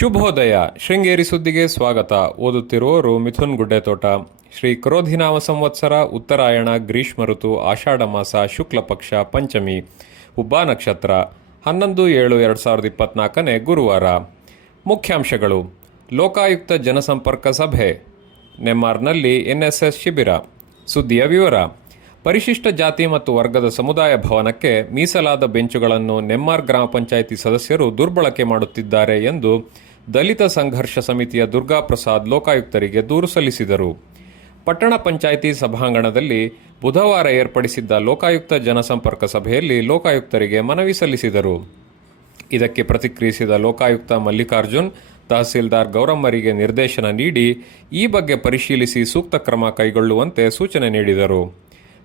ಶುಭೋದಯ. ಶೃಂಗೇರಿ ಸುದ್ದಿಗೆ ಸ್ವಾಗತ. ಓದುತ್ತಿರುವವರು ಮಿಥುನ್ ಗುಡ್ಡೆತೋಟ. ಶ್ರೀ ಕ್ರೋಧಿನಾಮ ಸಂವತ್ಸರ, ಉತ್ತರಾಯಣ, ಗ್ರೀಷ್ಮ ಋತು, ಆಷಾಢ ಮಾಸ, ಶುಕ್ಲ ಪಕ್ಷ, ಪಂಚಮಿ, ಉಬ್ಬಾ ನಕ್ಷತ್ರ, 11/7/2024 ಗುರುವಾರ. ಮುಖ್ಯಾಂಶಗಳು: ಲೋಕಾಯುಕ್ತ ಜನಸಂಪರ್ಕ ಸಭೆ, ನೆಮ್ಮಾರ್ನಲ್ಲಿ ಎನ್ಎಸ್ಎಸ್ ಶಿಬಿರ. ಸುದ್ದಿಯ ವಿವರ: ಪರಿಶಿಷ್ಟ ಜಾತಿ ಮತ್ತು ವರ್ಗದ ಸಮುದಾಯ ಭವನಕ್ಕೆ ಮೀಸಲಾದ ಬೆಂಚುಗಳನ್ನು ನೆಮ್ಮಾರ್ ಗ್ರಾಮ ಪಂಚಾಯಿತಿ ಸದಸ್ಯರು ದುರ್ಬಳಕೆ ಮಾಡುತ್ತಿದ್ದಾರೆ ಎಂದು ದಲಿತ ಸಂಘರ್ಷ ಸಮಿತಿಯ ದುರ್ಗಾಪ್ರಸಾದ್ ಲೋಕಾಯುಕ್ತರಿಗೆ ದೂರು ಸಲ್ಲಿಸಿದರು. ಪಟ್ಟಣ ಪಂಚಾಯಿತಿ ಸಭಾಂಗಣದಲ್ಲಿ ಬುಧವಾರ ಏರ್ಪಡಿಸಿದ್ದ ಲೋಕಾಯುಕ್ತ ಜನಸಂಪರ್ಕ ಸಭೆಯಲ್ಲಿ ಲೋಕಾಯುಕ್ತರಿಗೆ ಮನವಿ ಸಲ್ಲಿಸಿದರು. ಇದಕ್ಕೆ ಪ್ರತಿಕ್ರಿಯಿಸಿದ ಲೋಕಾಯುಕ್ತ ಮಲ್ಲಿಕಾರ್ಜುನ್, ತಹಸೀಲ್ದಾರ್ ಗೌರಮ್ಮರಿಗೆ ನಿರ್ದೇಶನ ನೀಡಿ ಈ ಬಗ್ಗೆ ಪರಿಶೀಲಿಸಿ ಸೂಕ್ತ ಕ್ರಮ ಕೈಗೊಳ್ಳುವಂತೆ ಸೂಚನೆ ನೀಡಿದರು.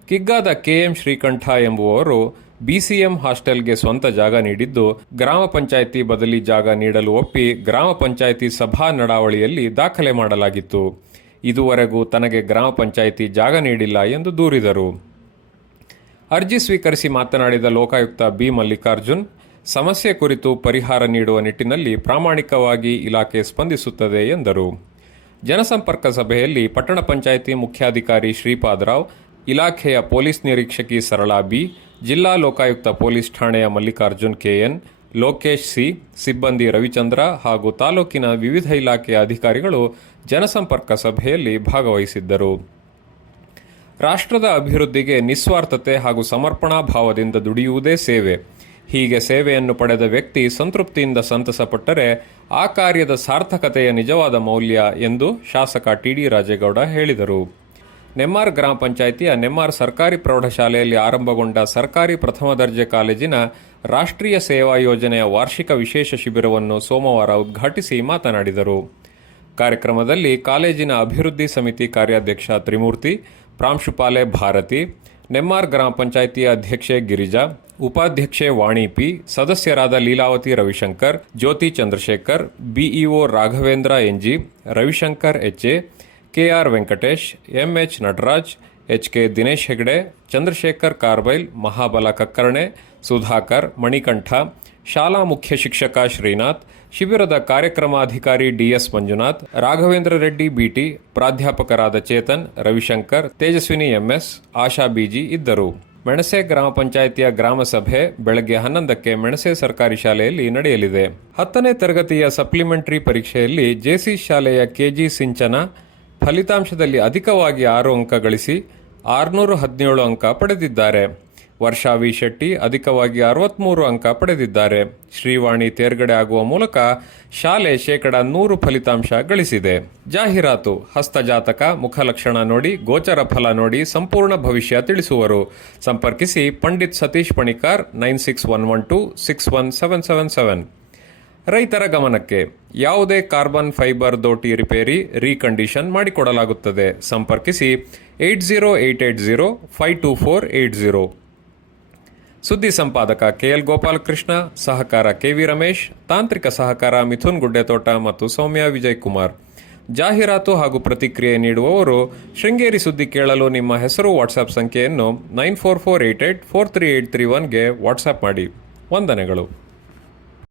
ಕಿಗ್ಗಾದ ಕೆಎಂ ಶ್ರೀಕಂಠ ಎಂಬುವವರು ಬಿಸಿಎಂ ಹಾಸ್ಟೆಲ್ಗೆ ಸ್ವಂತ ಜಾಗ ನೀಡಿದ್ದು, ಗ್ರಾಮ ಪಂಚಾಯಿತಿ ಬದಲಿ ಜಾಗ ನೀಡಲು ಒಪ್ಪಿ ಗ್ರಾಮ ಪಂಚಾಯಿತಿ ಸಭಾ ನಡಾವಳಿಯಲ್ಲಿ ದಾಖಲೆ ಮಾಡಲಾಗಿತ್ತು. ಇದುವರೆಗೂ ತನಗೆ ಗ್ರಾಮ ಪಂಚಾಯಿತಿ ಜಾಗ ನೀಡಿಲ್ಲ ಎಂದು ದೂರಿದರು. ಅರ್ಜಿ ಸ್ವೀಕರಿಸಿ ಮಾತನಾಡಿದ ಲೋಕಾಯುಕ್ತ ಬಿ ಮಲ್ಲಿಕಾರ್ಜುನ್, ಸಮಸ್ಯೆ ಕುರಿತು ಪರಿಹಾರ ನೀಡುವ ನಿಟ್ಟಿನಲ್ಲಿ ಪ್ರಾಮಾಣಿಕವಾಗಿ ಇಲಾಖೆ ಸ್ಪಂದಿಸುತ್ತದೆ ಎಂದರು. ಜನಸಂಪರ್ಕ ಸಭೆಯಲ್ಲಿ ಪಟ್ಟಣ ಪಂಚಾಯಿತಿ ಮುಖ್ಯಾಧಿಕಾರಿ ಶ್ರೀಪಾದರಾವ್, ಇಲಾಖೆಯ ಪೊಲೀಸ್ ನಿರೀಕ್ಷಕಿ ಸರಳಾ ಬಿ, ಜಿಲ್ಲಾ ಲೋಕಾಯುಕ್ತ ಪೊಲೀಸ್ ಠಾಣೆಯ ಮಲ್ಲಿಕಾರ್ಜುನ್ ಕೆಎನ್, ಲೋಕೇಶ್ ಸಿ, ಸಿಬ್ಬಂದಿ ರವಿಚಂದ್ರ ಹಾಗೂ ತಾಲೂಕಿನ ವಿವಿಧ ಇಲಾಖೆಯ ಅಧಿಕಾರಿಗಳು ಜನಸಂಪರ್ಕ ಸಭೆಯಲ್ಲಿ ಭಾಗವಹಿಸಿದ್ದರು. ರಾಷ್ಟ್ರದ ಅಭಿವೃದ್ಧಿಗೆ ನಿಸ್ವಾರ್ಥತೆ ಹಾಗೂ ಸಮರ್ಪಣಾ ಭಾವದಿಂದ ದುಡಿಯುವುದೇ ಸೇವೆ. ಹೀಗೆ ಸೇವೆಯನ್ನು ಪಡೆದ ವ್ಯಕ್ತಿ ಸಂತೃಪ್ತಿಯಿಂದ ಸಂತಸಪಟ್ಟರೆ ಆ ಕಾರ್ಯದ ಸಾರ್ಥಕತೆಯ ನಿಜವಾದ ಮೌಲ್ಯ ಎಂದು ಶಾಸಕ ಟಿಡಿ ರಾಜೇಗೌಡ ಹೇಳಿದರು. ನೆಮ್ಮಾರ್ ಗ್ರಾಮ ಪಂಚಾಯಿತಿಯ ನೆಮ್ಮಾರ್ ಸರ್ಕಾರಿ ಪ್ರೌಢಶಾಲೆಯಲ್ಲಿ ಆರಂಭಗೊಂಡ ಸರ್ಕಾರಿ ಪ್ರಥಮ ದರ್ಜೆ ಕಾಲೇಜಿನ ರಾಷ್ಟ್ರೀಯ ಸೇವಾ ಯೋಜನೆಯ ವಾರ್ಷಿಕ ವಿಶೇಷ ಶಿಬಿರವನ್ನು ಸೋಮವಾರ ಉದ್ಘಾಟಿಸಿ ಮಾತನಾಡಿದರು. ಕಾರ್ಯಕ್ರಮದಲ್ಲಿ ಕಾಲೇಜಿನ ಅಭಿವೃದ್ಧಿ ಸಮಿತಿ ಕಾರ್ಯಾಧ್ಯಕ್ಷ ತ್ರಿಮೂರ್ತಿ, ಪ್ರಾಂಶುಪಾಲೆ ಭಾರತಿ, ನೆಮ್ಮಾರ್ ಗ್ರಾಮ ಪಂಚಾಯಿತಿಯ ಅಧ್ಯಕ್ಷೆ ಗಿರಿಜಾ, ಉಪಾಧ್ಯಕ್ಷೆ ವಾಣಿ ಪಿ, ಸದಸ್ಯರಾದ Leelavathi Ravishankar, Jyothi Chandrashekar, BEO Raghavendra NG, Ravishankar HA, KR Venkatesh, MH Nataraj, HK Dinesh Hegde, Chandrashekar Karbail, Mahabala Kakkarne, Sudhakar, Manikanta, ಶಾಲಾ ಮುಖ್ಯ ಶಿಕ್ಷಕ ಶ್ರೀನಾಥ್, ಶಿಬಿರದ ಕಾರ್ಯಕ್ರಮಾಧಿಕಾರಿ ಡಿಎಸ್ ಮಂಜುನಾಥ್, ರಾಘವೇಂದ್ರ ರೆಡ್ಡಿ ಬಿಟಿ, ಪ್ರಾಧ್ಯಾಪಕರಾದ ಚೇತನ್, ರವಿಶಂಕರ್, ತೇಜಸ್ವಿನಿ ಎಂಎಸ್, ಆಶಾ ಬಿಜಿ ಇದ್ದರು. ಮೆಣಸೆ ಗ್ರಾಮ ಪಂಚಾಯಿತಿಯ ಗ್ರಾಮ ಸಭೆ ಬೆಳಗ್ಗೆ 11ಕ್ಕೆ ಮೆಣಸೆ ಸರ್ಕಾರಿ ಶಾಲೆಯಲ್ಲಿ ನಡೆಯಲಿದೆ. 10ನೇ ತರಗತಿಯ ಸಪ್ಲಿಮೆಂಟರಿ ಪರೀಕ್ಷೆಯಲ್ಲಿ ಜೆಸಿ ಶಾಲೆಯ ಕೆಜಿ ಸಿಂಚನ ಫಲಿತಾಂಶದಲ್ಲಿ ಅಧಿಕವಾಗಿ 6 ಅಂಕ ಗಳಿಸಿ 617 ಅಂಕ ಪಡೆದಿದ್ದಾರೆ. ವರ್ಷಾ ವಿ ಶೆಟ್ಟಿ ಅಧಿಕವಾಗಿ 63 ಅಂಕ ಪಡೆದಿದ್ದಾರೆ. ಶ್ರೀವಾಣಿ ತೇರ್ಗಡೆ ಆಗುವ ಮೂಲಕ ಶಾಲೆ 100% ಫಲಿತಾಂಶ ಗಳಿಸಿದೆ. ಜಾಹೀರಾತು: ಹಸ್ತಜಾತಕ, ಮುಖಲಕ್ಷಣ ನೋಡಿ, ಗೋಚರ ಫಲ ನೋಡಿ ಸಂಪೂರ್ಣ ಭವಿಷ್ಯ ತಿಳಿಸುವರು. ಸಂಪರ್ಕಿಸಿ ಪಂಡಿತ್ ಸತೀಶ್ ಪಣಿಕಾರ್, 9611261777. ರೈತರ ಗಮನಕ್ಕೆ: ಯಾವುದೇ ಕಾರ್ಬನ್ ಫೈಬರ್ ದೋಟಿ ರಿಪೇರಿ, ರೀಕಂಡೀಷನ್ ಮಾಡಿಕೊಡಲಾಗುತ್ತದೆ. ಸಂಪರ್ಕಿಸಿ 8088052480. ಸುದ್ದಿ ಸಂಪಾದಕ ಕೆಎಲ್ ಗೋಪಾಲಕೃಷ್ಣ, ಸಹಕಾರ ಕೆವಿ ರಮೇಶ್, ತಾಂತ್ರಿಕ ಸಹಕಾರ ಮಿಥುನ್ ಗುಡ್ಡೆತೋಟ ಮತ್ತು ಸೌಮ್ಯ ವಿಜಯ್ ಕುಮಾರ್. ಜಾಹೀರಾತು ಹಾಗೂ ಪ್ರತಿಕ್ರಿಯೆ ನೀಡುವವರು ಶೃಂಗೇರಿ ಸುದ್ದಿ ಕೇಳಲು ನಿಮ್ಮ ಹೆಸರು, ವಾಟ್ಸ್ಆಪ್ ಸಂಖ್ಯೆಯನ್ನು 9448843831ಗೆ ವಾಟ್ಸ್ಆಪ್ ಮಾಡಿ. ವಂದನೆಗಳು.